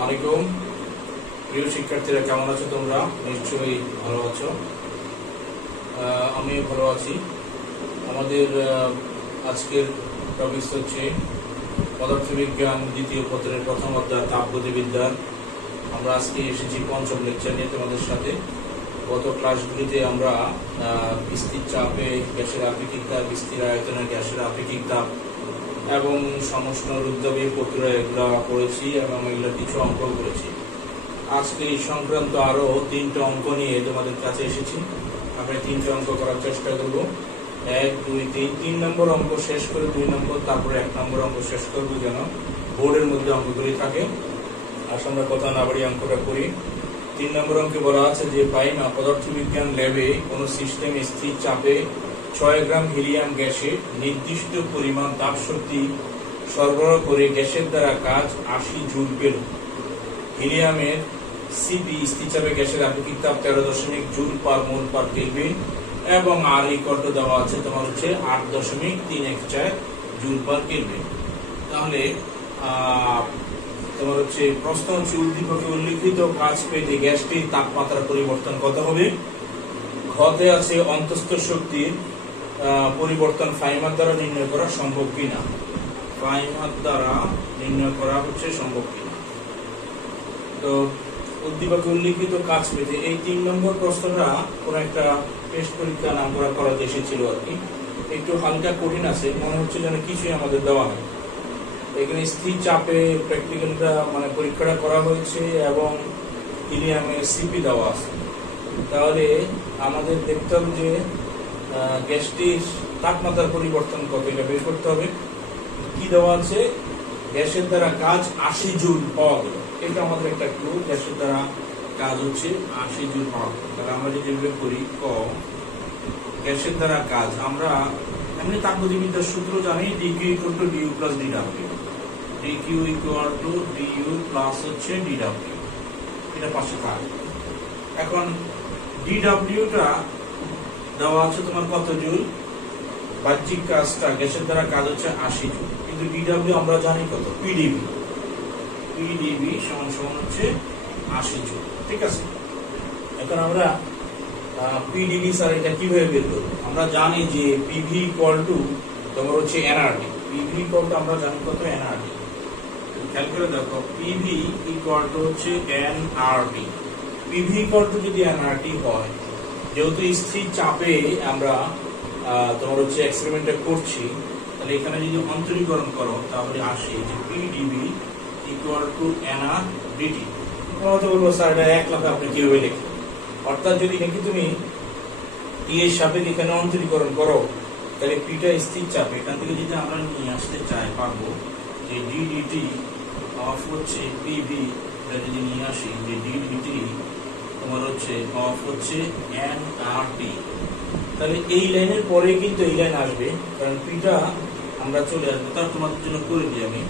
আলাইকুম প্রিয় শিক্ষার্থীরা, কেমন আছো তোমরা? নিশ্চয়ই ভালো আছো। আমি ভালো আছি। আমাদের আজকের টপিক হচ্ছে পদার্থবিজ্ঞান দ্বিতীয় পত্রের প্রথম অধ্যায় তাপগতিবিদ্যা। আমরা আজকে এসেছি পঞ্চম লেকচার নিয়ে তোমাদের সাথে। গত ক্লাসগুলিতে আমরা স্থির চাপে গ্যাসের আপেক্ষিক তাপ, স্থির আয়তনে গ্যাসের আপেক্ষিক তাপ এবং সমষ্ণ রুদ্রাবীর প্রক্রিয়া এগুলো পড়েছি এবং এগুলো কিছু অঙ্ক করেছি। আজকে এই সংক্রান্ত আরো 3টা অঙ্ক নিয়ে তোমাদের কাছে এসেছি। আমরা 3টা অঙ্ক করার চেষ্টা করব। 1, 2, 3 নম্বর অঙ্ক শেষ করে 2 নম্বর, তারপরে 1 নম্বর অঙ্ক শেষ করবো, যেন বোর্ডের মধ্যে অঙ্কগুলি থাকে। আজ আমরা কথা না বাড়িয়ে অঙ্কটা করি। 3 নম্বর অঙ্কে বলা আছে যে পাইমা পদার্থবিজ্ঞান ল্যাবে কোনো সিস্টেম স্থির চাপে 6 গ্রাম হিলিয়াম গ্যাসে নির্দিষ্ট পরিমাণ তাপ শক্তি সরবরাহ করে গ্যাসের দ্বারা কাজ 80 জুল পেল। হিলিয়ামের সিপি স্থির চাপে গ্যাসের আপেক্ষিক তাপ 13.0 জুল পার মোল পার কেলভিন এবং আর ইকুয়াল টু দেওয়া আছে তোমার হচ্ছে 8.314 জুল পার কেলভিন। তাহলে তোমার হচ্ছে প্রশ্ন হচ্ছে উদ্দীপকে উল্লিখিত কাজ পেতে গ্যাসটির তাপমাত্রা পরিবর্তন কত হবে। ঘতে আছে অন্তস্থ শক্তির পরিবর্তন ফাইমার দ্বারা নির্ণয় করা সম্ভব কিনা। ফাইমার দ্বারা নির্ণয় করা হচ্ছে সম্ভব কিনা। তো উদ্দীপকে উল্লিখিত কাজ পেতে এই 3 নম্বর প্রশ্নটা কোন একটা টেস্ট পরীক্ষা নাম করাতে এসেছিল আর কি। একটু হালকা কঠিন আছে, মনে হচ্ছে যেন কিছুই আমাদের দেওয়া হয়। এখানে স্থির চাপে প্র্যাকটিক্যালটা মানে পরীক্ষাটা করা হয়েছে এবং হিলিয়ামের সিপি দেওয়া আছে। তাহলে আমাদের দেখতে হবে যে গ্যাসটির তাপমাত্রার পরিবর্তন কত, এটা বের করতে হবে। কি দেওয়া আছে? গ্যাসের দ্বারা কাজ 80 জুল পাওয়া গেল। এটা আমাদের একটা ক্লু, গ্যাসের দ্বারা কাজ হচ্ছে 80 জুল পাওয়া গেল। তাহলে আমরা যদি বের করি ক গ্যাসের দ্বারা কাজ, আমরা এমনি তাপগতিবিদ্যার সূত্র জানি DQ equal to DU plus DW. DQ equal to DU plus হচ্ছে ডিডব্লিউ, এটা পাশে থাকে। এখন ডিডব্লিউটা দেওয়া আছে তোমার কত জুল, বাহ্যিক কাজটা গ্যাসের দ্বারা কাজ হচ্ছে 80 জুল, কিন্তু ডিডব্লিউ আমরা জানি কত, পিডিবি। পিডিবি সমান সমান হচ্ছে 80 জুল, ঠিক আছে। এখন আমরা পিডিবি স্যার এটা কিভাবে বের করব? আমরা জানি যে পিভি ইকুয়াল টু তোমার হচ্ছে এনআরটি। পিভি ইকুয়াল টু আমরা জানি কত, এনআরটি। খেয়াল করে দেখো, পিভি ইকুয়াল টু হচ্ছে এনআরটি। পিভি ইকুয়াল টু যদি এনআরটি হয়, যেহেতু স্থির চাপে আমরা তোমার হচ্ছে এক্সপেরিমেন্টটা করছি, তাহলে এখানে যদি অন্তরীকরণ করো তাহলে আসে যে PDV equal to NR DT. তোমাকে বলবো স্যার এটা 1 লাখে আপনি কিভাবে লিখেন? অর্থাৎ যদি নাকি তুমি টি এর সাপেক্ষে এখানে অন্তরীকরণ করো, তাহলে পিটা স্থির চাপে এখান থেকে যদি আমরা নিয়ে আসতে চাই, পারবো যে ডিডিটি অফ হচ্ছে পিভি, এটা যদি নিয়ে আসি যে ডিডিটি তোমার হচ্ছে অফ হচ্ছে এনআরটি, তাহলে এই লাইনের পরে কিন্তু এই লাইন আসবে, কারণ পিটা আমরা চলে আসবো। তার তোমাদের জন্য করে দিই আমি।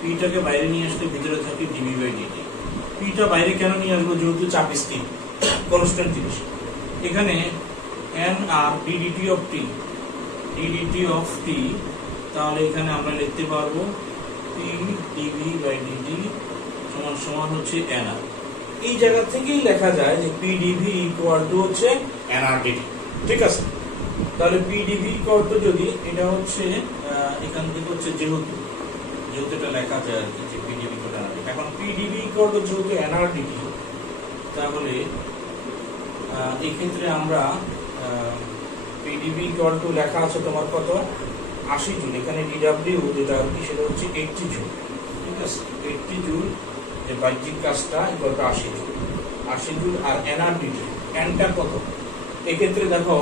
পিটাকে বাইরে নিয়ে আসলে ভিতরে থাকে ডিবি বাই ডিটি। পিটা বাইরে কেন নিয়ে আসবো? যেহেতু চাপ স্থির, কনস্ট্যান্ট জিনিস। এখানে n R DDT of T, DDT of T, তাহলে এখানে আমরা লিখতে পারবো পি ডিবি বাই ডিটি সমান সমান হচ্ছে এন আর। এই জায়গা থেকেই লেখা যায় যে পিডিভি ইকুয়াল টু হচ্ছে এনআর ডিটি, ঠিক আছে। তাহলে পিডিভি ইকুয়াল টু যদি এটা হচ্ছে এখান থেকে হচ্ছে যেহেতু এটা লেখা যায় আর কি, যে PDV equal to NR DT. এখন পিডিভি ইকুয়াল টু যেহেতু এনআর ডিটি, তাহলে এই ক্ষেত্রে আমরা পিডিভি ইকুয়াল টু লেখা আছে তোমার কত, 80 জুল। এখানে ডিডব্লিউ যেটা আর কি সেটা হচ্ছে 80 জুল, ঠিক আছে। 80 জুল যে বাহ্যিক কাজটা ইকুয়াল টু 80 জুল, 80 জুল। আর এনআর ডিটি, এনটা কত? এক্ষেত্রে দেখো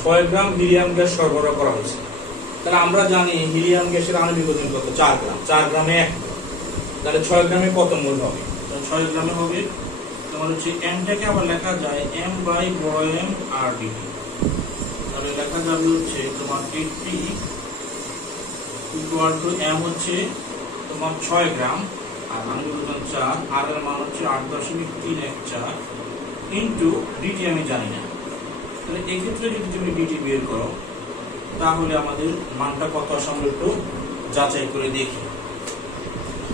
6 গ্রাম হিলিয়াম গ্যাস সরবরাহ করা হয়েছে। তাহলে আমরা জানি হিলিয়াম গ্যাসের আণবিক ওজন কত, 4 গ্রাম। 4 গ্রামে 1 মোল, তাহলে 6 গ্রামে কত মোল হবে? 6 গ্রামে হবে তোমার হচ্ছে এমটাকে আবার লেখা যায় এম বাই বড় এম আর ডিটি। তাহলে লেখা যাবে হচ্ছে তোমার 80 ইকুয়াল টু এম হচ্ছে তোমার 6 গ্রাম আর আণবিক ওজন 4, আর এর মান হচ্ছে 8.314 ইন্টু ডিটি আমি জানি না। তাহলে এই ক্ষেত্রে যদি তুমি ডিটি বের করো, তাহলে আমাদের মানটা কত আসলে একটু যাচাই করে দেখি।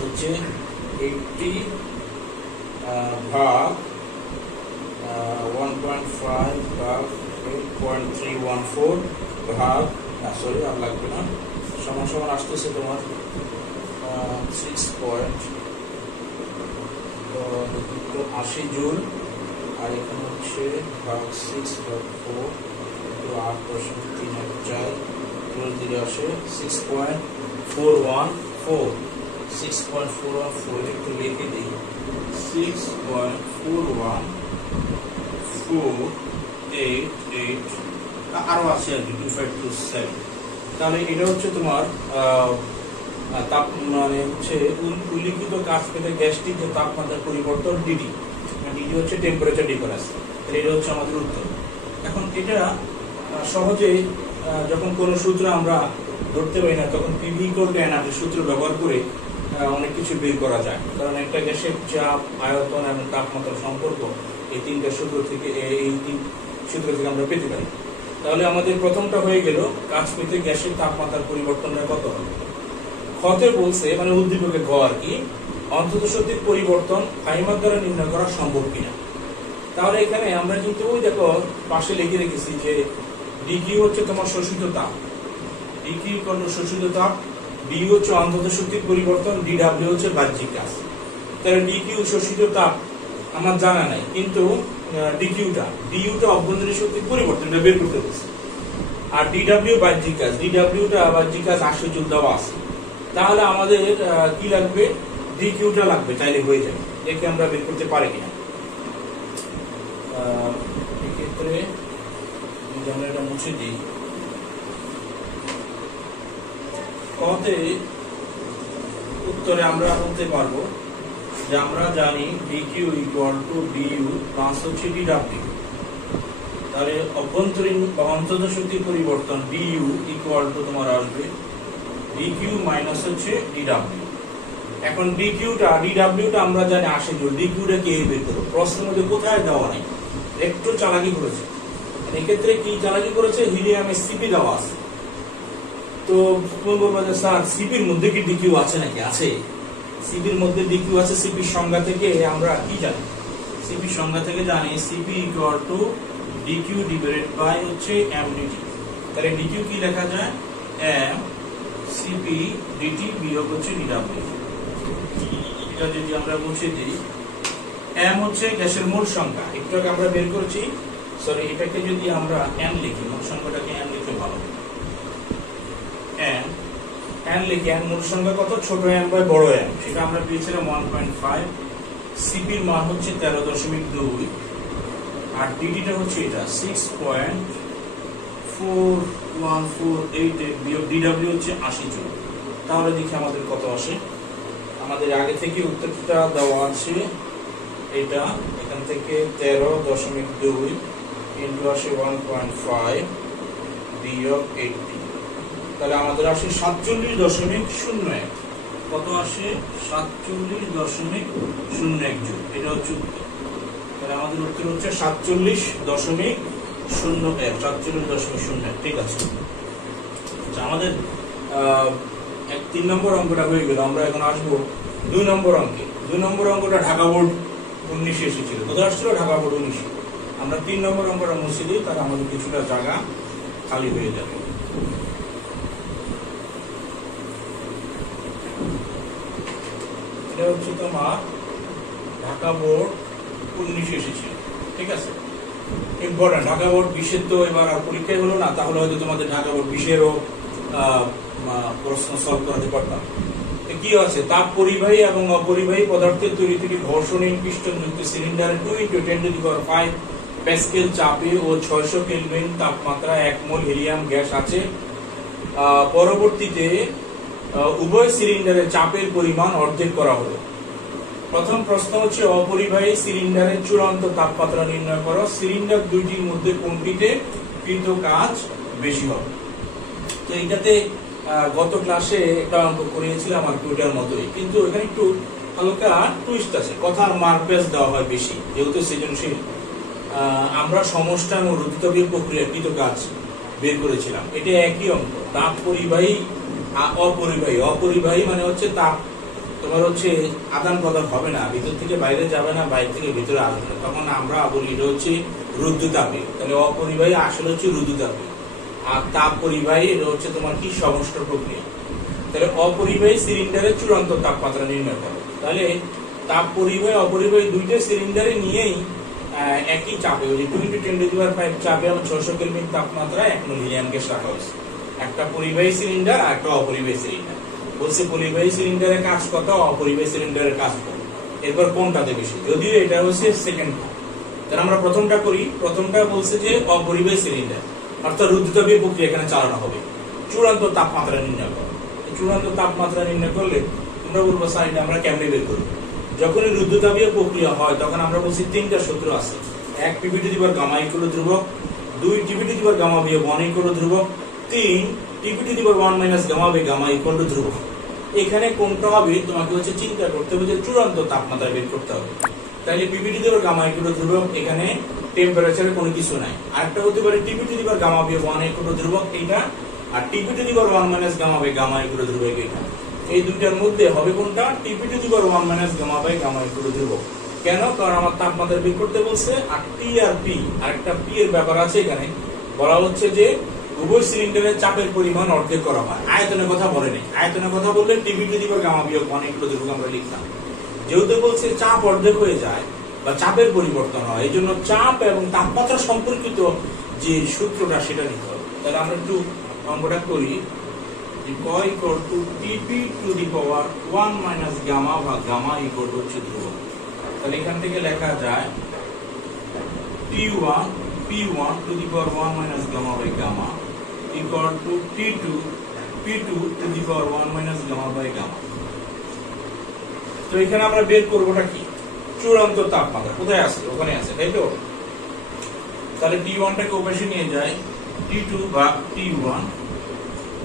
হচ্ছে 80 ভাগ 1.5 ভাগ 8.314 ভাগ সরি আর লাগবে না, সমান সমান আসতেছে তোমার 6.80 জুল, আর এখানে হচ্ছে ভাগ 6/4 8.314 জুল দিলে আসে 6.414 একটু লিখে দিই 6.41488 আরো আছে আর কি 2527। তাহলে এটা হচ্ছে তোমার তাপ মানে হচ্ছে উল্লিখিত কাজ পেতে গ্যাসটির যে তাপমাত্রার পরিবর্তন ডিডি, ডিডি হচ্ছে টেম্পারেচার ডিফারেন্স। এটা হচ্ছে আমাদের উত্তর। এখন এটা সহজে যখন কোনো সূত্র আমরা ধরতে পারি না তখন পিভি ইকুয়াল টু এনআরটি সূত্র ব্যবহার করে অনেক কিছু বের করা যায়, কারণ একটা গ্যাসের চাপ, আয়তন এবং তাপমাত্রার সম্পর্ক এই তিনটা সূত্র থেকে আমরা পেতে পারি। তাহলে আমাদের প্রথমটা হয়ে গেল কাজ পেতে গ্যাসের তাপমাত্রার পরিবর্তনটা কত হবে। ক্ষতে বলছে মানে উদ্দীপকে ঘ আর কি, অন্তত শক্তির পরিবর্তন ফাইমার দ্বারা নির্ণয় করা সম্ভব কিনা। তাহলে এখানে আমরা কিন্তু ওই দেখো পাশে লিখে রেখেছি যে ডিকিউ হচ্ছে তোমার শোষিত তাপ, ডিকিউ ইকুয়াল টু শোষিত তাপ, ডি হচ্ছে অন্তত শক্তির পরিবর্তন, ডিডব্লিউ হচ্ছে বাহ্যিক কাজ। তাহলে ডিকিউ শোষিত তাপ আমার জানা নাই, কিন্তু ডিইউটা অভ্যন্তরীণ শক্তির পরিবর্তন এটা বের করতে হচ্ছে, আর ডিডব্লিউ বাহ্যিক কাজ, ডিডব্লিউটা বাহ্যিক কাজ 80 জুল দেওয়া আছে। তাহলে আমাদের কি লাগবে, ডিকিউটা লাগবে, চাইলে হয়ে যাবে। দেখে আমরা বের করতে পারি কিনা। এক্ষেত্রে আমরা এটা মুছে দিই। কতে উত্তরে আমরা বলতে পারবো যে আমরা জানি DQ equal to DU plus হচ্ছে ডিডব্লিউ। তাহলে অভ্যন্তরীণ বা অন্তত শক্তির পরিবর্তন ডিইউ ইকুয়াল টু তোমার আসবে ডিকিউ মাইনাস হচ্ছে ডিডব্লিউ। এখন ডিডব্লিউটা আমরা জানি 80 জুল, ডিকিউটা কে বের করবো, প্রশ্নের মধ্যে কোথায় দেওয়া নাই, একটু চালাকি করেছে। এক্ষেত্রে কি চালাকি করেছে, হিলিয়ামের সিপি দেওয়া আছে, তো তুমি বলবো যে স্যার সিপির মধ্যে কি ডিকিউ আছে নাকি, আছে, সিপির মধ্যে ডিকিউ আছে। সিপির সংজ্ঞা থেকে আমরা কি জানি, সিপির সংজ্ঞা থেকে জানি CP equal to DQ divided by হচ্ছে এম ডিটি। তাহলে ডিকিউ কি লেখা যায়, এম সিপি ডিটি বিয়োগ হচ্ছে ডিডব্লিউ। এটা যদি আমরা মুছে দিই, এম হচ্ছে গ্যাসের মোল সংখ্যা, একটু আগে আমরা বের করেছি, সরি এটাকে যদি আমরা এন লিখি, মোল সংখ্যাটাকে এন লিখে ভালো, এন লিখি, এন মোল সংখ্যা কত, ছোট এম বাই বড় এম, সেটা আমরা পেয়েছিলাম 1.5। সিপির মান হচ্ছে 13.2, আর ডিডিটা হচ্ছে এটা 6.41488 বিয়োগ ডিডব্লিউ হচ্ছে 80 জুল। তাহলে দেখি আমাদের কত আসে। আমাদের আগে থেকে উত্তরটা দেওয়া আছে, এটা এখান থেকে 13.2 ইন্টু আসে 1.5 বিয়োগ 80, তাহলে আমাদের আসে 47.01। কত আসে, 47.01 জুল। এটা হচ্ছে উত্তর। তাহলে আমাদের উত্তর হচ্ছে 47.01। ঠিক আছে, আমাদের 3 নম্বর অঙ্কটা হয়ে গেল। আমরা এখন আসবো 2 নম্বর অঙ্কে। 2 নম্বর অঙ্কটা ঢাকা বোর্ড 19 এসেছিল, কোথায় আসছিল, ঢাকা বোর্ড 19। আমরা 3 নম্বর অঙ্কটা মুছে দিই, তাহলে আমাদের কিছুটা জায়গা খালি হয়ে যাবে। এটা হচ্ছে তোমার ঢাকা বোর্ড 19 এসেছিল, ঠিক আছে, ইম্পর্টেন্ট। ঢাকা বোর্ড 20 তো এবার আর পরীক্ষায় হলো না, তাহলে হয়তো তোমাদের ঢাকা বোর্ড 20-এরও প্রশ্ন সলভ করাতে পারতাম। কি আছে, তাপ পরিবাহী এবং অপরিবাহী পদার্থের তৈরি থেকে ঘর্ষণহীন পিস্টনযুক্ত সিলিন্ডারে 2 × 10⁵ প্যাসকেল চাপে ও 600 কেলভিন তাপমাত্রা 1 মোল হিলিয়াম গ্যাস আছে। পরবর্তীতে উভয় সিলিন্ডারের চাপের পরিমাণ অর্ধেক করা হলো। প্রথম প্রশ্ন হচ্ছে অপরিবাহী সিলিন্ডারের চূড়ান্ত তাপমাত্রা নির্ণয় করো, সিলিন্ডার দুইটির মধ্যে কোনটিতে কৃত কাজ বেশি হবে। তো এইটাতে গত ক্লাসে একটা অঙ্ক করিয়েছিলাম আর ওইটার মতোই, কিন্তু এখানে একটু হালকা টুইস্ট আছে, কথার মার্কেজ দেওয়া হয় বেশি, যেহেতু সৃজনশীল। আমরা সমষ্টা এবং রুধিতবের প্রক্রিয়া কৃত কাজ বের করেছিলাম, এটা একই অঙ্ক। তাপ পরিবাহী অপরিবাহী, অপরিবাহী মানে হচ্ছে তাপ তোমার হচ্ছে আদান প্রদান হবে না, ভিতর থেকে বাইরে যাবে না, বাইরে থেকে ভিতরে আসবে না, তখন আমরা বলি এটা হচ্ছে রুদ্ধতাপী। তাহলে অপরিবাহী আসলে হচ্ছে রুদ্ধতাপী, আর তাপ পরিবাহী এটা হচ্ছে তোমার কি সমষ্ট প্রক্রিয়া। তাহলে অপরিবাহী সিলিন্ডারের চূড়ান্ত তাপমাত্রা নির্ণয় করো। তাহলে তাপ পরিবাহী অপরিবাহী দুইটা সিলিন্ডারে নিয়েই একই চাপে, ওই যে 2×10⁵ চাপে আমার 600 কেলভিন তাপমাত্রায় এখন হিলিয়াম গ্যাস রাখা হয়েছে। একটা পরিবাহী সিলিন্ডার আর একটা অপরিবাহী সিলিন্ডার। বলছে পরিবাহী সিলিন্ডারের কাজ কত, অপরিবাহী সিলিন্ডারের কাজ কত, এরপর কোনটাতে বেশি, যদিও এটা হচ্ছে সেকেন্ড। তাহলে আমরা প্রথমটা করি। প্রথমটা বলছে যে অপরিবাহী সিলিন্ডার অর্থাৎ রুদ্ধতাপীয় প্রক্রিয়া এখানে চালানো হবে, চূড়ান্ত তাপমাত্রা নির্ণয় করো। চূড়ান্ত তাপমাত্রা নির্ণয় করলে তোমরা বলবো স্যার এটা আমরা কেমনে বের করবো? যখন রুদ্ধতাপীয় প্রক্রিয়া হয় তখন আমরা বলছি তিনটা সূত্র আছে। 1 T⁻γ ইকুয়াল ধ্রুবক, 2 T⁻γ বিয়োগ 1 ইকুয়াল ধ্রুবক, 3 T⁻1 - γ ইকুয়াল ধ্রুবক। এখানে কোনটা হবে তোমাকে হচ্ছে চিন্তা করতে হবে, যে চূড়ান্ত তাপমাত্রা বের করতে হবে। তাহলে P⁻γ ইকুয়াল ধ্রুবক, এখানে টেম্পারেচারের কোনো কিছু নাই। আরেকটা হতে পারে T⁻γ বিয়োগ 1 ইকুয়াল ধ্রুবক এইটা, আর T⁻1 - γ ইকুয়াল ধ্রুবক এটা। এই দুইটার মধ্যে হবে কোনটা? T⁻1 - γ ইকুয়াল ধ্রুবক। কেন? কারণ আমার তাপমাত্রা বের করতে বলছে। আর টি আর পি, আরেকটা পি এর ব্যাপার আছে এখানে। বলা হচ্ছে যে উভয় সিলিন্ডারের চাপের পরিমাণ অর্ধেক করা হয়। আয়তনের কথা বলে নেই, আয়তনের কথা বললে T⁻1 বিয়োগ 1 ইকুয়াল ধ্রুবক আমরা লিখতাম। যেহেতু বলছে চাপ অর্ধেক হয়ে যায় বা চাপের পরিবর্তন হয়, এই জন্য চাপ এবং তাপমাত্রা সম্পর্কিত যে সূত্রটা সেটা নিতে হবে। তাহলে আমরা একটু অঙ্কটা করি। ক ইকুয়াল টু Tp⁻1 - γ বা গামা ইকুয়াল টু হচ্ছে ধ্রুবক। তাহলে এখান থেকে লেখা যায় P1 P1 to the power 1 minus gamma by gamma equal to T2 P2 to the power 1 minus gamma by gamma। তো এখানে আমরা বের করবোটা কি? চূড়ান্ত তাপমাত্রা কোথায় আছে? ওখানে আছে, তাই তো? তাহলে T1 টাকে ওপাশে নিয়ে যায়, T2 ভাগ T1,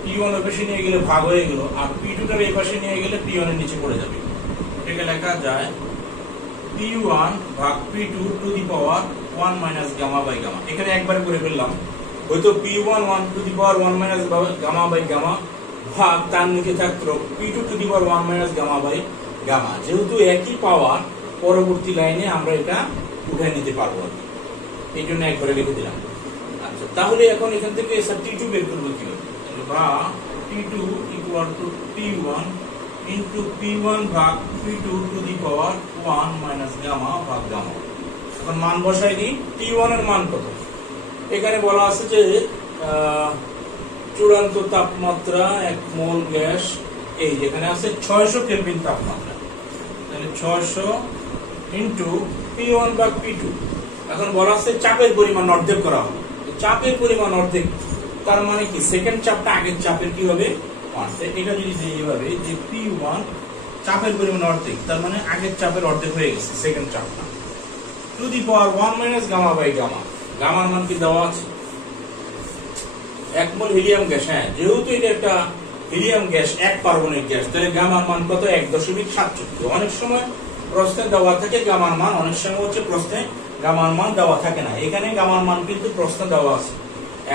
T1 ওপাশে নিয়ে গেলে ভাগ হয়ে গেল, আর P2 টাকে এই পাশে নিয়ে গেলে P1 এর নিচে পড়ে যাবে। এটাকে লেখা যায় P1 ভাগ P2 to the power 1 minus gamma by gamma। এখানে একবার করে ফেললাম, হয়তো P1 1 to the power 1 minus gamma by gamma ভাগ তার নিচে থাকলো P2 to the power 1 minus gamma by gamma। যেহেতু একই পাওয়ার, পরবর্তী লাইনে আমরা এটা উঠে নিতে পারবো, এই জন্য একবারে লিখে দিলাম। আচ্ছা, তাহলে এখন এখান থেকে T2 বের করবো কিভাবে? বা T2 equal to T1 into P1 ভাগ P2 to the power 1 minus gamma ভাগ gamma। এখন মান বসাই দিই। T1 এর মান কত? এখানে বলা আছে যে চূড়ান্ত তাপমাত্রা 1 মোল গ্যাস, এই যেখানে আছে 600 কেলভিন তাপমাত্রা। তাহলে 600 into P1 ভাগ P2। এখন বলা আছে চাপের পরিমাণ অর্ধেক করা হবে। চাপের পরিমাণ অর্ধেক তার মানে কি? সেকেন্ড চাপটা আগের চাপের কি হবে? 1। এটা যদি এইভাবে যে P1 চাপের পরিমাণ অর্ধেক, তার মানে আগের চাপের অর্ধেক হয়ে গেছে সেকেন্ড চাপটা, two the power 1 minus gamma by gamma। গামার মান কি দেওয়া আছে? 1 মোল হিলিয়াম গ্যাস। হ্যাঁ, যেহেতু এটা একটা হিলিয়াম গ্যাস, এক পারমাণবিক গ্যাস, তাহলে গামার মান কত? 1.67। অনেক সময় প্রশ্নে দেওয়া থাকে গামার মান, অনেক সময় হচ্ছে প্রশ্নে গামার মান দেওয়া থাকে না। এখানে গামার মান কিন্তু প্রশ্নে দেওয়া আছে,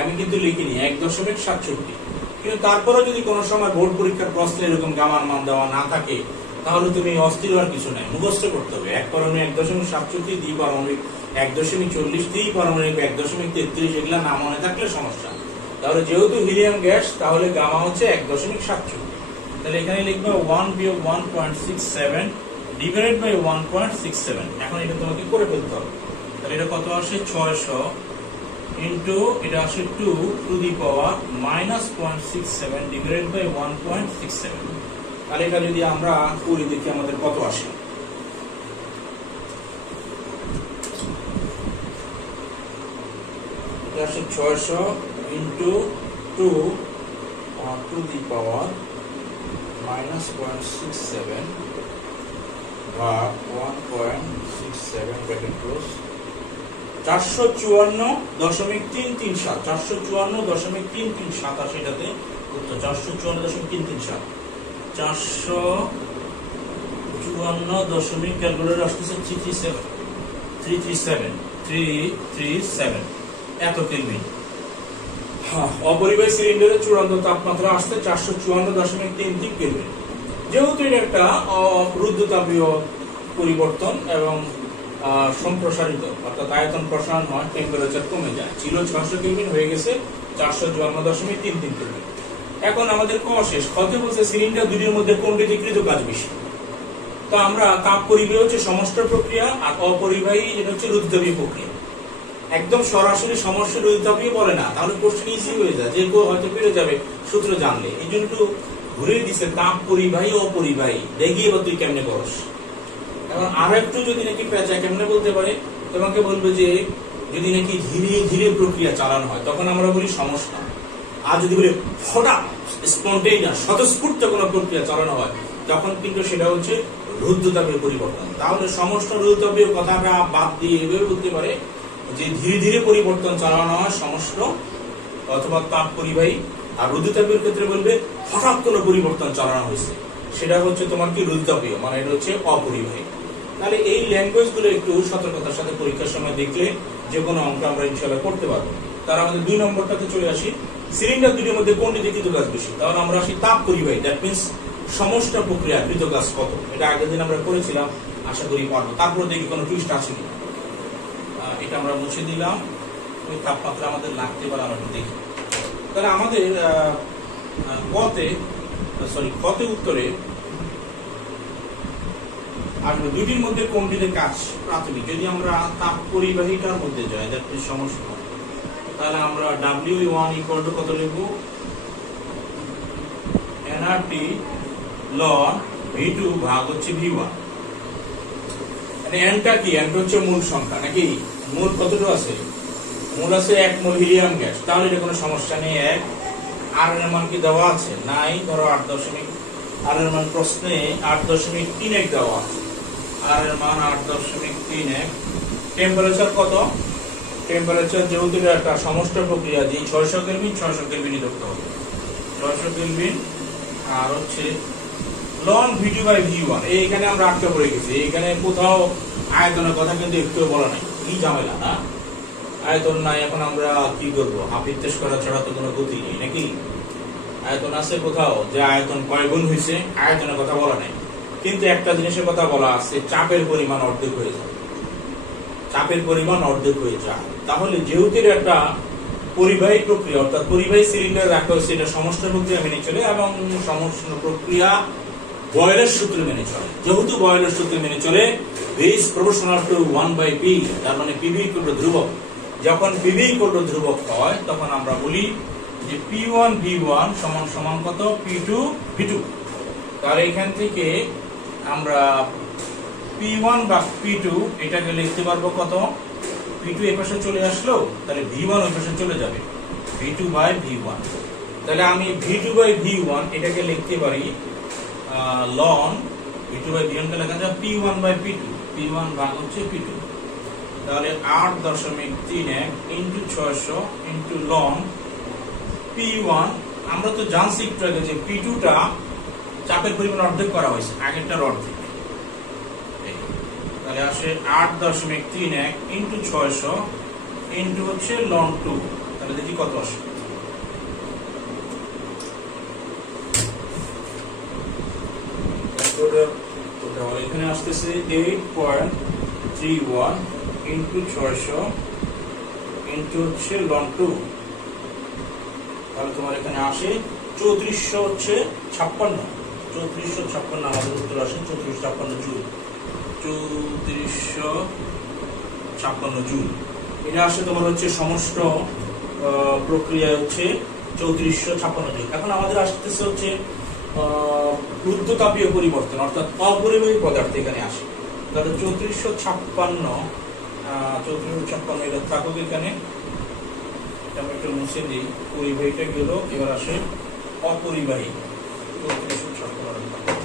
আমি কিন্তু লিখিনি 1.67। কিন্তু তারপরে যদি কোনো সময় বোর্ড পরীক্ষার প্রশ্নে এরকম গামার মান দেওয়া না থাকে, তাহলে তুমি অস্থির হওয়ার কিছু নাই, মুখস্থ করতে হবে। এক পারমাণবিক 1.67, দ্বি পারমাণবিক 1.40, তিন পারমাণবিক 1.33, এগুলা না মনে থাকলে সমস্যা। তাহলে যেহেতু হিলিয়াম গ্যাস, তাহলে গামা হচ্ছে 1.67। তাহলে এখানে লিখবে 1 বিয়োগ 1.67 ডিভাইডেড বাই 1.67। এখন এটা তোমাকে করে ফেলতে হবে। তাহলে এটা কত আসে? 600 ইন্টু এটা আসে 2 to the power -0.67 divided by 1.67। তাহলে এটা যদি আমরা করি দেখি আমাদের কত আসে। এটা আসে 600 ইন্টু 2 টু দি পাওয়ার -0.67 বা 1.67 ব্র্যাকেট ক্লোজ 454.337 454.337 আসে এটাতে উত্তর। 454.337 454 ক্যালকুলেটর আসতেছে 337 এত কেলভিন। অপরিবাহী সিলিন্ডারের চূড়ান্ত তাপমাত্রা আসছে 454.33 কেলভিন। যেহেতু এটা একটা রুদ্ধতাপীয় পরিবর্তন এবং সম্প্রসারিত, অর্থাৎ আয়তন প্রসারণ হয়, টেম্পারেচার কমে যায়, ছিল 600 কেলভিন হয়ে গেছে 454.33 কেলভিন। এখন আমাদের ক শেষ, ক্ষতে বলছে সিলিন্ডার দুটির মধ্যে কোনটিতে কৃত কাজ বেশি। তো আমরা তাপ পরিবাহী হচ্ছে সমষ্ট প্রক্রিয়া, আর অপরিবাহী যেটা হচ্ছে রুদ্ধতাপীয় প্রক্রিয়া। একদম সরাসরি সমস্ত রুদ্ধতাপীয় বলে না, তাহলে কোশ্চেন ইজি হয়ে যায়, যে কেউ হয়তো পেরে যাবে সূত্র জানলে। এই জন্য একটু ঘুরে দিছে তাপ পরিবাহী অপরিবাহী, দেখি এবার তুই কেমনে করস। এবং আরো একটু যদি নাকি পেঁচা কেমনে বলতে পারে, তোমাকে বলবে যে যদি নাকি ধীরে ধীরে প্রক্রিয়া চালানো হয় তখন আমরা বলি সমস্যা, আর যদি বলি হঠাৎ স্পন্টেনিয়াস স্বতঃস্ফূর্ত কোনো প্রক্রিয়া চালানো হয় তখন কিন্তু সেটা হচ্ছে রুদ্ধতাপীয় পরিবর্তন। তাহলে সমস্ত রুদ্ধতাপীয় কথাটা বাদ দিয়ে এভাবে বলতে পারে যে ধীরে ধীরে পরিবর্তন চালানো হয় সমস্ত অথবা তাপ পরিবাহী, আর রুদ্ধতাপীয় ক্ষেত্রে বলবে হঠাৎ কোনো পরিবর্তন চালানো হয়েছে, সেটা হচ্ছে তোমার কি রুদ্ধতাপীয়, মানে এটা হচ্ছে অপরিবাহী। তাহলে এই ল্যাঙ্গুয়েজ গুলো একটু সতর্কতার সাথে পরীক্ষার সময় দেখলে যে কোনো অঙ্ক আমরা ইনশাআল্লাহ করতে পারবো। তার আমাদের 2 নম্বরটাতে চলে আসি, সিলিন্ডার দুটির মধ্যে কোনটিতে কৃত কাজ বেশি। তাহলে আমরা আসি তাপ পরিবাহী, দ্যাট মিনস সমস্ত প্রক্রিয়া কৃত কাজ কত, এটা আগের দিন আমরা করেছিলাম, আশা করি পারবো। তারপরে দেখি কোনো টুইস্ট আছে কিনা, এটা আমরা মুছে দিলাম। ওই তাপমাত্রা আমাদের লাগতে পারে, আমরা দেখি। তাহলে আমাদের কতে উত্তরে আসবে দুটির মধ্যে কোনটিতে কাজ প্রাথমিক। যদি আমরা তাপ পরিবাহীটার মধ্যে যাই, দ্যাট মিনস সমস্যা, তাহলে আমরা W1 ইকুয়াল টু কত লিখব, nRT ln V2 ভাগ হচ্ছে V1। মানে nটা কি, nটা হচ্ছে মূল সংখ্যা নাকি, মূল কতটুকু আছে, মূল আছে 1 মোল হিলিয়াম গ্যাস, তাহলে এটা কোনো সমস্যা নেই। 1 আর এর মান কি দেওয়া আছে, নাই, ধরো 8 আর এর মান প্রশ্নে 8.31 দেওয়া আছে, আর এর মান 8.31। টেম্পারেচার কত, টেম্পারেচার যেহেতু একটা সমস্ত প্রক্রিয়া, যে 600 কেলভিন 600 কেলভিনই ধরতে হবে, 600 কেলভিন। আর হচ্ছে ln V2 বাই V1, এইখানে আমরা আটকে পড়ে গেছি, এইখানে কোথাও আয়তনের কথা কিন্তু একটু বলা নাই, কি ঝামেলা না, আয়তন নাই। এখন আমরা কি করবো, হাফিত্তেশ করা ছাড়া তো কোনো গতি নেই নাকি। আয়তন আছে কোথাও, যে আয়তন কয় গুণ হয়েছে, আয়তনের কথা বলা নাই, কিন্তু একটা জিনিসের কথা বলা আছে, চাপের পরিমাণ অর্ধেক হয়ে যায়, চাপের পরিমাণ অর্ধেক হয়ে যায়। তাহলে যেহেতু একটা পরিবাহী প্রক্রিয়া, অর্থাৎ পরিবাহী সিলিন্ডার রাখা হয়েছে, এটা সমস্ত প্রক্রিয়া মেনে চলে এবং সমস্ত প্রক্রিয়া বয়েলের সূত্র মেনে চলে। যেহেতু বয়েলের সূত্র মেনে চলে, V is proportional to 1/P, তার মানে PV ইকুয়াল টু ধ্রুবক। যখন PV ইকুয়াল টু ধ্রুবক হয় তখন আমরা বলি যে P1 V1 সমান সমান কত, P2 V2। তাহলে এখান থেকে আমরা P1 বা P2 এটাকে লিখতে পারবো কত, P2 এই পাশে চলে আসলো, তাহলে V1 ওই পাশে চলে যাবে, V2 বাই V1। তাহলে আমি V2 বাই V1 এটাকে লিখতে পারি ln V2 বাই V1 কে লেখা যায় P1 বাই P2, P1 ভাগ হচ্ছে P2। তাহলে 8.31 ইনটু 600 ইনটু ln P1। আমরা তো জানছি একটু আগে যে P2 টা চাপের পরিমাণ অর্ধেক করা হয়েছে, আগেরটার অর্ধেক, তাহলে আসে 8.31 ইনটু 600 ইনটু হচ্ছে ln 2। তাহলে দেখি কত আসে, এখানে আসতেছে 8.31 ইনটু 600 ইনটু হচ্ছে ln 2। তাহলে তোমার এখানে আসে 3456 আমাদের উত্তর আসে 3456 জুল, 3456 জুল। এটা আসে তোমার হচ্ছে সমস্ত প্রক্রিয়া হচ্ছে 3456 জুল। এখন আমাদের আসতেছে হচ্ছে রুদ্ধতাপীয় পরিবর্তন, অর্থাৎ অপরিবাহী পদার্থ এখানে আসে। তাহলে 3456 এটা থাকুক এখানে, আমি একটু মুছে দিই, পরিবাহীটা গেল, এবার আসে অপরিবাহী 3456।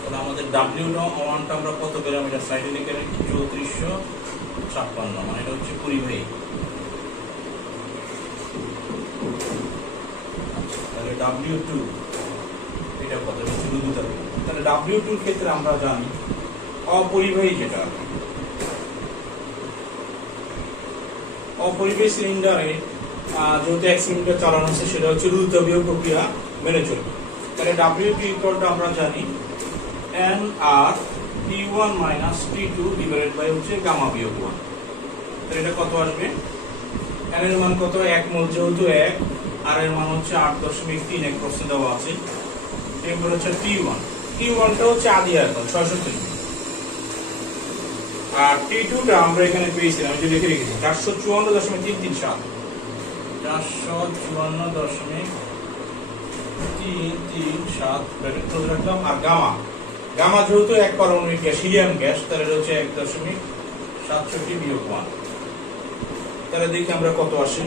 তাহলে আমাদের W1টা আমরা কত পেলাম, এটা সাইডে লিখে রাখি 3456, মানে এটা হচ্ছে পরিবাহী। তাহলে W2 এটা কত, হচ্ছে রুদ্ধতাপীয়। তাহলে W2 এর ক্ষেত্রে আমরা জানি অপরিবাহী, যেটা অপরিবাহী সিলিন্ডারে যেহেতু 1 সিলিন্ডার চালানো আছে, সেটা হচ্ছে রুদ্ধতাপীয় প্রক্রিয়া মেনে চলবে। তাহলে W2 ইকুয়াল টু আমরা জানি n আর t1 minus t2 divided by হচ্ছে গামা বিয়োগ 1। তাহলে এটা কত আসবে? n এর মান কত? 1 মোল, যেহেতু 1, আর এর মান হচ্ছে 8.3, এক প্রশ্ন দেওয়া আছে। এরপর হচ্ছে t1, t1 টা হচ্ছে আদি আয়তন 603, আর t2 টা আমরা এখানে পেয়েছিলাম, আমি যে লিখে রেখেছি 454.337, 454.337 ব্র্যাকেট ক্লোজ রাখলাম। আর গামা, গামা যেহেতু এক পারমাণবিক গ্যাস, হিলিয়াম গ্যাস, তাহলে হচ্ছে 1.67 বিয়োগ 1। তাহলে দেখি আমরা কত আসে।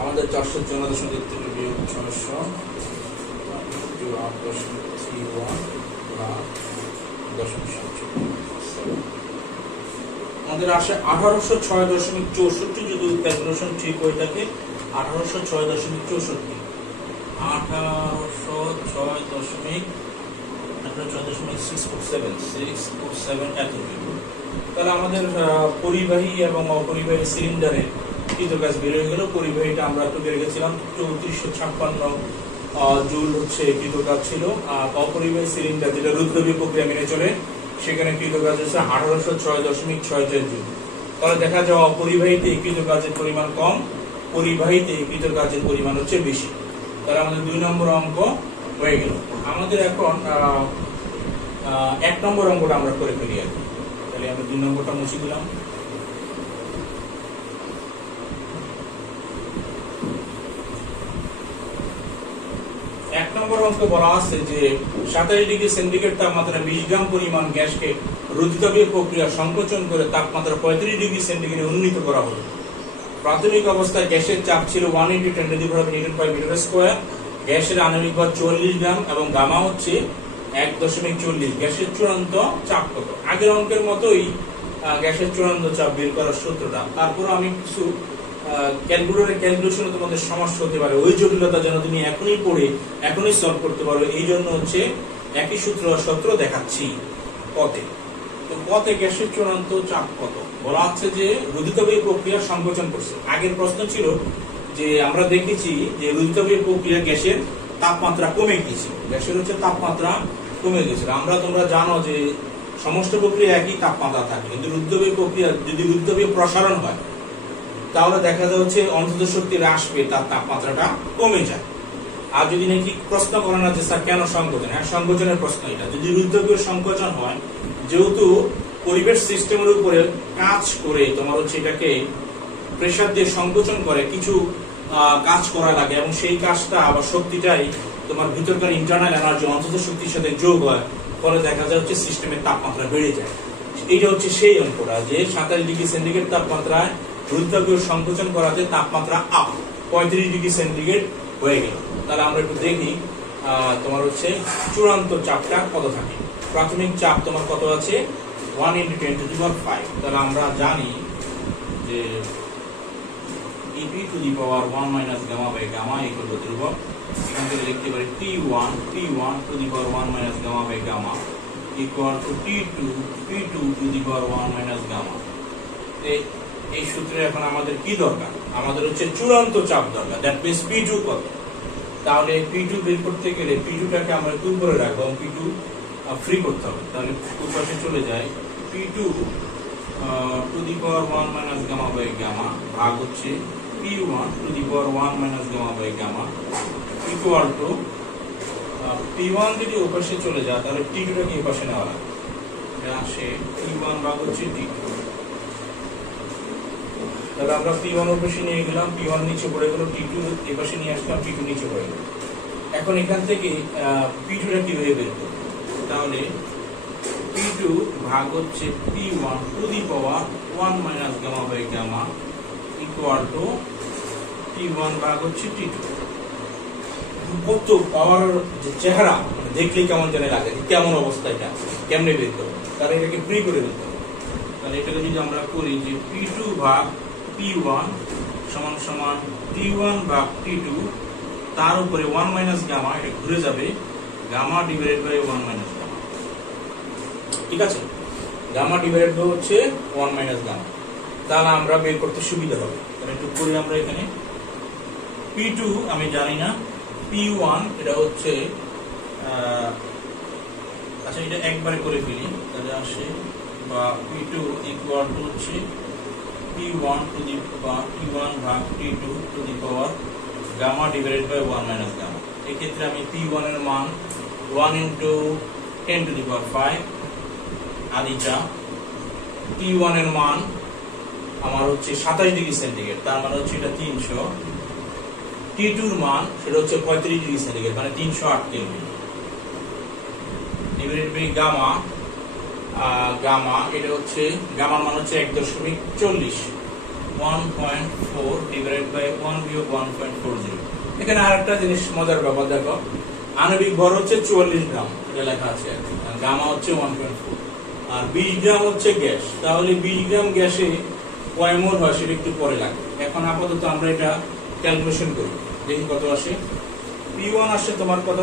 আমাদের 454.3 বিয়োগ 600 আমাদের আসে 1806.64, যদি ক্যালকুলেশন ঠিক হয়ে থাকে 1806.64, 1806.647 এত। তাহলে আমাদের পরিবাহী এবং অপরিবাহী সিলিন্ডারে কৃতকাজ বের হয়ে গেল। পরিবাহীটা আমরা একটু বেড়ে গেছিলাম, 3456 জুল হচ্ছে কৃতকাজ ছিল। আর অপরিবাহী সিলিন্ডার, যেটা রুদ্রবীয় প্রক্রিয়া মেনে চলে, সেখানে কৃতকাজ হচ্ছে 1806.64 জুল। তাহলে দেখা যায় অপরিবাহীতে কৃতকাজের পরিমাণ কম, পরিবাহীতে কৃতকাজের পরিমাণ হচ্ছে বেশি। তাহলে আমাদের 2 নম্বর অঙ্ক হয়ে গেল। আমাদের এখন 1 নম্বর অঙ্কটা আমরা করে ফেলি আর কি। তাহলে আমরা 2 নম্বরটা মুছে দিলাম। এক নম্বর অঙ্ক বলা আছে যে 27 ডিগ্রি সেন্টিগ্রেড তাপমাত্রা 20 গ্রাম পরিমাণ গ্যাসকে রোধিতবীয় প্রক্রিয়া সংকোচন করে তাপমাত্রা 35 ডিগ্রি সেন্টিগ্রেডে উন্নীত করা হলো। প্রাথমিক অবস্থায় গ্যাসের চাপ ছিল 1 × 10⁻⁵ মিটার স্কয়ার, গ্যাসের আণবিক ভর 44 গ্রাম এবং গামা হচ্ছে 1.40। গ্যাসের চূড়ান্ত চাপ কত? আগের অঙ্কের মতোই গ্যাসের চূড়ান্ত চাপ বের করার সূত্রটা। তারপর আমি কিছু ক্যালকুলেশনে তোমাদের সমস্যা হতে পারে, ওই জটিলতা যেন তুমি এখনই পড়ে এখনই সলভ করতে পারো, এই জন্য হচ্ছে একই সূত্র দেখাচ্ছি কতে। তো কতে গ্যাসের চূড়ান্ত চাপ কত? বলা হচ্ছে যে রোধিতবীয় প্রক্রিয়া সংকোচন করছে। আগের প্রশ্ন ছিল যে আমরা দেখেছি যে রোধিতবীয় প্রক্রিয়া গ্যাসের তাপমাত্রা কমে গিয়েছিল, গ্যাসের হচ্ছে তাপমাত্রা কমে গেছিল। তোমরা জানো যে সমস্ত প্রক্রিয়া একই তাপমাত্রা থাকে, কিন্তু রোধিতবীয় প্রক্রিয়া যদি রোধিতবীয় প্রসারণ হয় তাহলে দেখা যায় হচ্ছে অন্তত শক্তি হ্রাস পেয়ে তার তাপমাত্রাটা কমে যায়। আর যদি নাকি প্রশ্ন করে না যে স্যার কেন সংকোচন, হ্যাঁ সংকোচনের প্রশ্ন এটা। যদি রোধিতবীয় সংকোচন হয়, যেহেতু পরিবেশ সিস্টেমের উপরে কাজ করে তোমার হচ্ছে এটাকে প্রেসার দিয়ে সংকোচন করে, কিছু কাজ করা লাগে এবং সেই কাজটা আবার শক্তিটাই তোমার ভিতরকার ইন্টারনাল এনার্জি অন্তত শক্তির সাথে যোগ হয়, ফলে দেখা যায় হচ্ছে সিস্টেমের তাপমাত্রা বেড়ে যায়। এইটা হচ্ছে সেই অঙ্কটা যে 27 ডিগ্রি সেন্টিগ্রেড তাপমাত্রায় রোধিতবীয় সংকোচন করাতে তাপমাত্রা আপ 35 ডিগ্রি সেন্টিগ্রেড হয়ে গেল। তাহলে আমরা একটু দেখি তোমার হচ্ছে চূড়ান্ত চাপটা কত থাকে। প্রাথমিক চাপ তোমার কত আছে? 1 × 10⁵। তাহলে আমরা জানি যে EP⁻1 - gamma equal to ধ্রুবক। এখান থেকে লিখতে পারি T1 ⁻1 gamma equal to T2 ⁻1 gamma। এই সূত্রে এখন আমাদের কি দরকার? আমাদের হচ্ছে চূড়ান্ত চাপ দরকার, দ্যাট মিন্স P2 কত। তাহলে P2 বের করতে গেলে P2টাকে আমরা একটু উপরে রাখবো এবং P2 ফ্রি করতে হবে। তাহলে পাশে চলে যায় P2 ⁻1 gamma ভাগ হচ্ছে P1 ⁻1 gamma equal to P1 যদি ওপাশে চলে যায় তাহলে T2টাকে এই পাশে নেওয়া লাগবে, আসে P1 ভাগ হচ্ছে T2। তাহলে আমরা P1 ওপাশে নিয়ে গেলাম, P1 নিচে পড়ে গেল, T2 এই পাশে নিয়ে আসলাম, T2 নিচে পড়ে গেল। এখন এখান থেকে P2টা কিভাবে বের করব? তাহলে P2 ভাগ হচ্ছে P1 ⁻1 gamma equal to P1 ভাগ হচ্ছে T2। কত পাওয়ার যে চেহারা দেখলে কেমন জানে লাগে, কেমন অবস্থা, এটা কেমনে বের করবো? তাহলে এটাকে ফ্রি করে দিতে হবে। তাহলে এটাকে যদি আমরা করি যে P2 ভাগ P1 সমান সমান T1 ভাগ T2, তার উপরে 1 - gamma, এটা ঘুরে যাবে gamma ডিভাইডেড বাই 1 - gamma। ঠিক আছে, gamma ডিভাইডেড বাই হচ্ছে 1 - gamma। তাহলে আমরা বের করতে সুবিধা হবে। তাহলে একটু করি আমরা এখানে P2 আমি জানি না, P1 এটা হচ্ছে আচ্ছা, এটা একবারে করে ফেলি, তাহলে আসে বা P2 ইকুয়াল টু হচ্ছে T1 টু দি T1 ভাগ T2 to the power gamma divided by 1 minus gamma. এক্ষেত্রে আমি T1 এর মান 1 into 10 two the power 5 আদিটা, T1 এর মান আমার হচ্ছে 27 ডিগ্রি সেন্টিগ্রেড, তার মানে হচ্ছে এটা 300। T2 এর মান সেটা হচ্ছে 35 ডিগ্রি সেন্টিগ্রেড, মানে 308 kelvin divided by gamma. Gamma এটা হচ্ছে গামার মান হচ্ছে 1.40, 1.4 ডিভাইডেড বাই 1 বিয়োগ 1.40। এখানে আরেকটা জিনিস মজার ব্যাপার দেখো, আণবিক ভর হচ্ছে 44 গ্রাম, এটা লেখা আছে, আর গামা হচ্ছে 1.4, আর 20 গ্রাম হচ্ছে গ্যাস। তাহলে 20 গ্রাম গ্যাসে কয় মোল হয় সেটা একটু পরে লাগবে। এখন আপাতত আমরা এটা ক্যালকুলেশন করি, দেখি কত আসে। P1 আসে তোমার কত,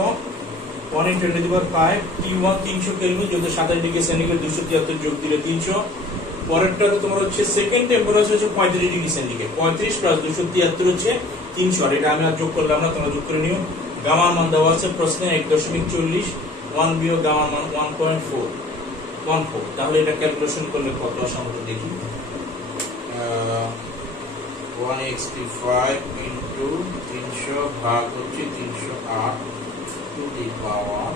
1 × 10⁵, T1 300 কেলভিন, যদি 27 ডিগ্রি সেন্টিগ্রেড 273 যোগ দিলে 300। পরেরটা তোমার হচ্ছে সেকেন্ড টেম্পারেচার হচ্ছে 35 ডিগ্রি সেন্টিগ্রেড, 35 প্লাস 273 হচ্ছে 300, আর এটা আমি আর যোগ করলাম না, তোমরা যোগ করে নিও। গামার মান দেওয়া আছে প্রশ্নে 1.40, 1 বিয়োগ গামার মান 1.4, তাহলে এটা ক্যালকুলেশন করলে কত আসে আমরা দেখি। 165 ইনটু 300 ভাগ হচ্ছে 308 টু দি পাওয়ার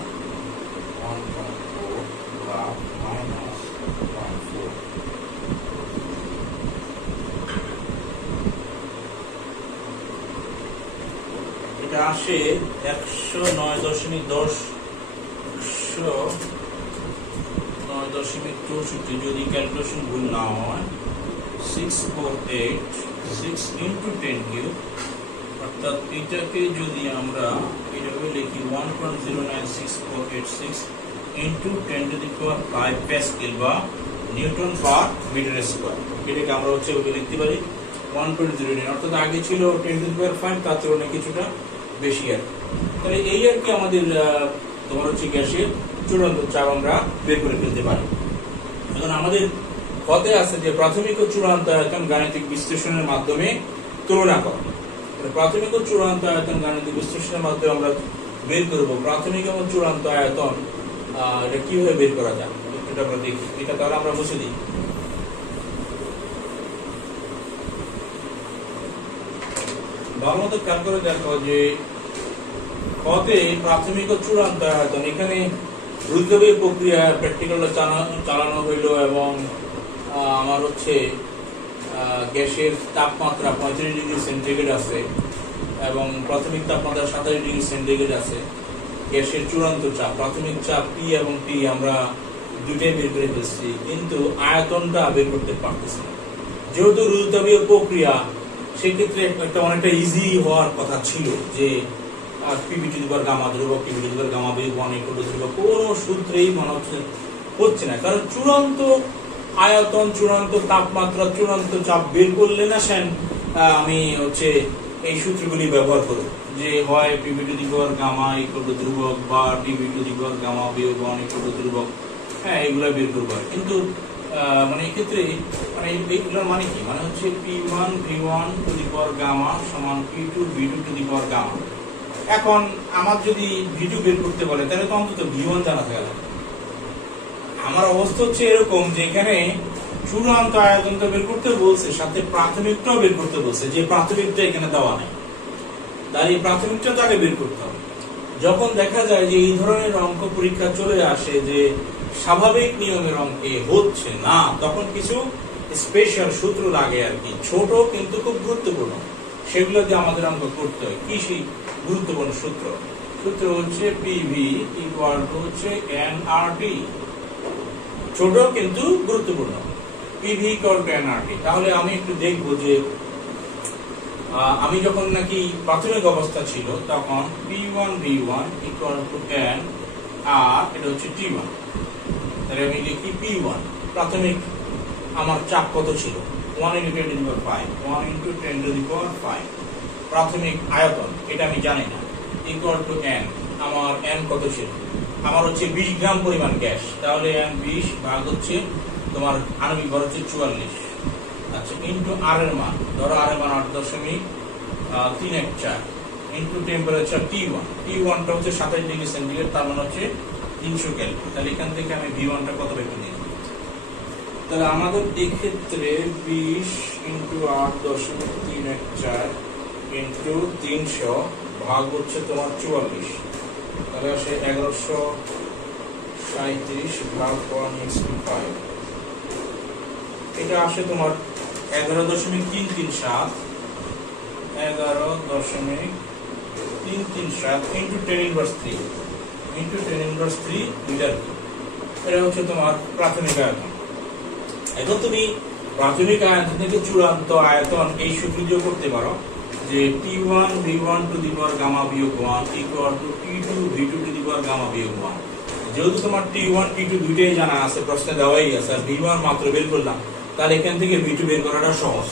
1.4 বা মাইনাস 0.4। এটা আসে 109.64, যদি ক্যালকুলেশন ভুল না হয় 648, 6 ইন্টু 10 কিউব, অর্থাৎ এটাকে যদি আমরা এইভাবে লিখি 1.096486 into 10 two the power 5 Pascal বা নিউটন পার মিটার স্কয়ার, এটাকে আমরা হচ্ছে লিখতে পারি 1.09, অর্থাৎ আগে ছিল 10 টু দি পাওয়ার 5, তার তুলনায় কিছুটা বেশি আর। তাহলে এই আর কি আমাদের তোমার হচ্ছে গ্যাসের চূড়ান্ত চাপ আমরা বের করে ফেলতে পারি। এখন আমাদের পথে আছে যে প্রাথমিক ও চূড়ান্ত আয়তন গাণিতিক বিশ্লেষণের মাধ্যমে তুলনা করা। প্রাথমিক ও চূড়ান্ত আয়তন গাণিতিক বিশ্লেষণের মাধ্যমে আমরা বের করব প্রাথমিক এবং চূড়ান্ত আয়তন, এটা কিভাবে বের করা যায় এটা আমরা দেখি। এটা তাহলে আমরা মুছে দিই। ভালো মতো খেয়াল করে দেখো যে পথে প্রাথমিক ও চূড়ান্ত আয়তন, এখানে রুদ্রবীয় প্রক্রিয়া প্র্যাকটিক্যালটা চালানো হইলো এবং আমার হচ্ছে গ্যাসের তাপমাত্রা 35 ডিগ্রি সেন্টিগ্রেড আছে এবং প্রাথমিক তাপমাত্রা 27 ডিগ্রি সেন্টিগ্রেড আছে। গ্যাসের চূড়ান্ত চাপ, প্রাথমিক চাপ P এবং T আমরা দুটাই বের করে ফেলছি, কিন্তু আয়তনটা বের করতে পারতেছি না। যেহেতু রুদ্রবীয় প্রক্রিয়া, সেক্ষেত্রে একটা অনেকটা ইজি হওয়ার কথা ছিল যে PV to the power gamma ধ্রুবক, PV to the power gamma বিয়োগ 1 ইকুয়াল টু ধ্রুবক, কোনো সূত্রেই মনে হচ্ছে না, কারণ চূড়ান্ত আয়তন, চূড়ান্ত তাপমাত্রা, চূড়ান্ত চাপ বের করলে না সেন আমি হচ্ছে এই সূত্রগুলি ব্যবহার করব, যে হয় PV to the power gamma equal to ধ্রুবক বা PV to the power gamma বিয়োগ 1 ইকুয়াল টু ধ্রুবক, হ্যাঁ এগুলো বের করবো। কিন্তু মানে এই ক্ষেত্রে মানে এইগুলোর মানে কি, মানে হচ্ছে P1 V1 two the power gamma সমান P2 V2 two the power gamma. এখন আমার যদি V2 বের করতে বলে তাহলে তো অন্তত V1 জানা গেল। আমার অবস্থা হচ্ছে এরকম যে এখানে চূড়ান্ত আয়তনটা বের করতে বলছে, সাথে প্রাথমিকটাও বের করতে বলছে, যে প্রাথমিকটা এখানে দেওয়া নাই, তার এই প্রাথমিকটা তো আগে বের করতে হবে। যখন দেখা যায় যে এই ধরনের অঙ্ক পরীক্ষা চলে আসে যে স্বাভাবিক নিয়মের অঙ্কে হচ্ছে না, তখন কিছু স্পেশাল সূত্র লাগে আর কি, ছোট কিন্তু খুব গুরুত্বপূর্ণ, সেগুলো দিয়ে আমাদের অঙ্ক করতে হয়। কি সেই গুরুত্বপূর্ণ সূত্র? সূত্র হচ্ছে PV ইকুয়াল টু হচ্ছে nRT, ছোট কিন্তু গুরুত্বপূর্ণ, PV ইকুয়াল টু nRT। তাহলে আমি একটু দেখবো যে আমি যখন নাকি প্রাথমিক অবস্থা ছিল তখন P1 V1 equal to n আর এটা হচ্ছে T1, তাহলে আমি লিখি P1 প্রাথমিক আমার চাপ কত ছিল 1 × 10⁵, 1 × 10⁵, প্রাথমিক আয়তন এটা আমি জানি না, ইকুয়াল টু n, আমার n কত ছিল, আমার হচ্ছে 20 গ্রাম পরিমাণ গ্যাস, তাহলে n 20 ভাগ হচ্ছে তোমার আণবিক ভর হচ্ছে 44, আচ্ছা ইনটু r এর মান, ধরো r এর মান 8.314 ইনটু টেম্পারেচার T1, T1 টা হচ্ছে 27 ডিগ্রি সেন্টিগ্রেড, তার মানে হচ্ছে 300 কেলভিন। তাহলে এখান থেকে আমি V1 টা কত একটু নিই। তাহলে আমাদের এই ক্ষেত্রে 20 × 8.314 × 300 ভাগ হচ্ছে তোমার 44, তাহলে আসে 1137 ভাগ 1/5। এটা আসে তোমার 11.337 into 10⁻³ into 10⁻³ মিটার। এটা হচ্ছে তোমার প্রাথমিক আয়তন। এখন তুমি প্রাথমিক আয়তন থেকে চূড়ান্ত আয়তন এই সূত্র দিয়ে করতে পারো যে T1 V1 to the power gamma বিয়োগ 1 equal to T2 V2 to the power gamma বিয়োগ 1। যেহেতু তোমার T1 T2 দুইটাই জানা আছে, প্রশ্নে দেওয়াই আছে, আর V1 মাত্র বের করলাম, তাহলে এখান থেকে V2 বের করাটা সহজ।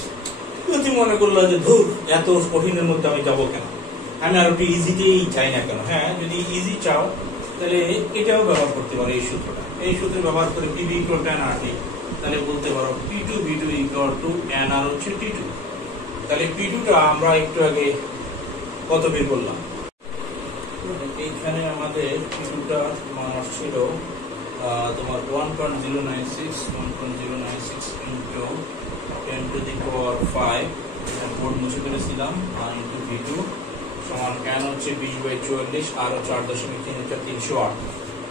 তুমি মনে করলো যে ধুর এত কঠিনের মধ্যে আমি যাবো কেন, আমি আর একটু ইজিতেই চাই না কেন। হ্যাঁ, যদি ইজি চাও তাহলে এটাও ব্যবহার করতে পারো, এই সূত্রটা। এই সূত্র ব্যবহার করে PV = nRT, তাহলে বলতে পারো P2 V2 = nR হচ্ছে T2। তাহলে P2 টা আমরা একটু আগে কত বের করলাম, এইখানে আমাদের P2 টা মান আসছিল তোমার 1.096 into 10⁵ বোর্ড মুছে ফেলেছিলাম, ইন্টু V2 সমান n হচ্ছে 20/44 আর 4.3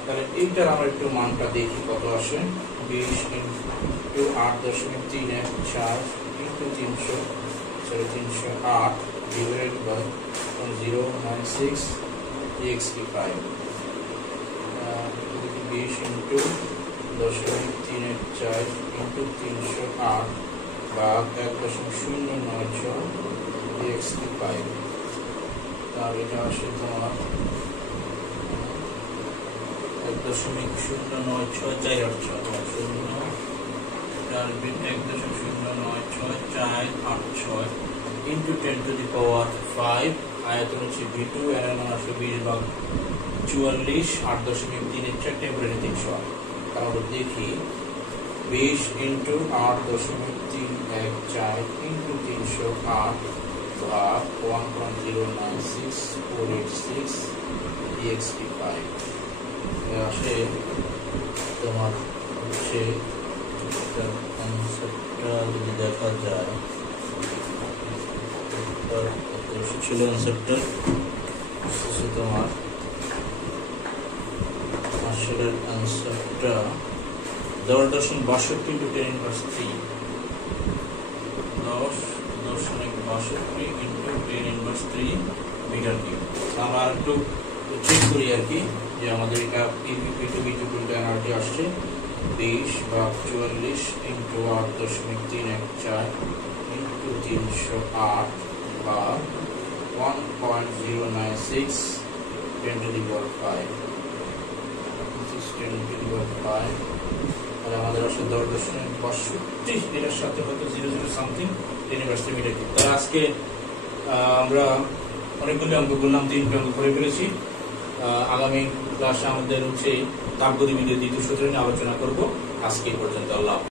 তাহলে এইটার আমরা একটু মানটা দেখি কত আসে। 20 × 8.314 into 308 divided by 096 exp5, 20 × 0.314 into 308 ভাগ 1.096 exp5। তার এটা আসে তোমার 1.09648 into 10⁵ আয়তন হচ্ছে V2, এর মান আসে 20/44, 8.3 টেম্পারেচার 300। তাহলে দেখি 20 × 8.314 into 308 ভাগ 1.096 exp5 আসে তোমার হচ্ছে অ্যান্সারটা যদি দেখা যায়, ছিল অ্যান্সারটা তোমার আসলে অ্যান্সারটা 10.62 into 10⁻³ 10.62 into 10⁻³ মিটার কিউব। আমরা একটু চেক করি আর কি যে আমাদের এটা P2 V2 nRT আসছে 20/44 into 8.314 into 308 ভাগ 1.096 10⁵ তাহলে আমাদের আসলে 10.62, এটার সাথে হয়তো 00 সামথিং 10⁻³ মিটার কিউব। তাহলে আজকে আমরা অনেকগুলো অঙ্ক করলাম, 3টি অঙ্ক করে ফেলেছি। আগামী ক্লাসে আমাদের হচ্ছে তাপগতিবিদ্যার দ্বিতীয় সূত্র নিয়ে আলোচনা করব। আজকে পর্যন্ত আল্লাহ।